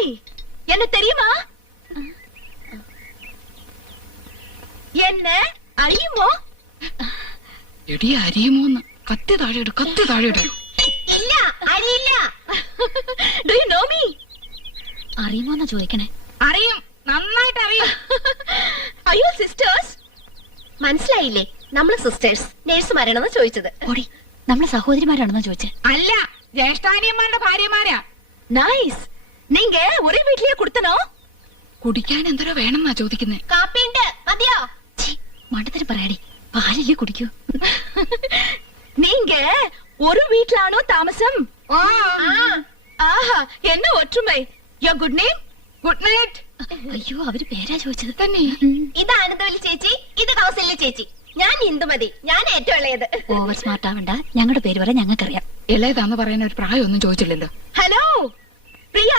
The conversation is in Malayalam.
ஹாய், என்ன தெரியுமா? என்ன അറിയുമോ? എടി അരിയുമോന്ന് കത്തി താഴെയിടും, കത്തി താഴെയിടും. ഇല്ല, അറിയില്ല. Do you know me? അറിയുമോന്നാ ചോദിക്കണേ. അറിയും, നന്നായിട്ട് അറിയും. Are you sisters? മനസ്സിലായില്ലേ? നമ്മള് സിസ്റ്റേഴ്സ്, നേഴ്സുമാരാണെന്ന് ചോദിച്ചത്. ഓടി, നമ്മളെ സഹോദരിമാരാണെന്നാ ചോദിച്ചേ. അല്ല, ജ്യേഷ്ഠാനിയന്മാരുടെ ഭാര്യമാരാ. നൈസ്. നീങ്ക ഒരേ വീട്ടിലേ കൊടുത്തനോ? കുടിക്കാൻ എന്തോ വേണമെന്നാ ചോദിക്കുന്നേ. കാപ്പിണ്ട്, മതിയോ? മണ്ടത്തരം പറയാടി, പാലല്ലേ കുടിക്കൂ. നീങ്ക ഒരു വീട്ടിലാണോ താമസം? ആഹാ, എന്ന ഒற்றுമൈ. യോ ഗുഡ് നെയിം? Good night. അയ്യോ, അവര് പേരാ ചോദിച്ചത് തന്നെ. ഇത് ആനന്ദവല്ലി ചേച്ചി, ഇത് കൗസല്യ ചേച്ചി. ഞാൻ ഇന്ദുമതി, ഞാൻ ഏറ്റവും ഇളയത്. ഓവർ സ്മാർട്ട് ആവണ്ട, ഞങ്ങളുടെ പേര് പറയാൻ ഞങ്ങൾക്കറിയാം. ഇളയതാന്ന് പറയുന്ന ഒരു പ്രായമൊന്നും ചോദിച്ചില്ലല്ലോ. ഹലോ, പ്രിയ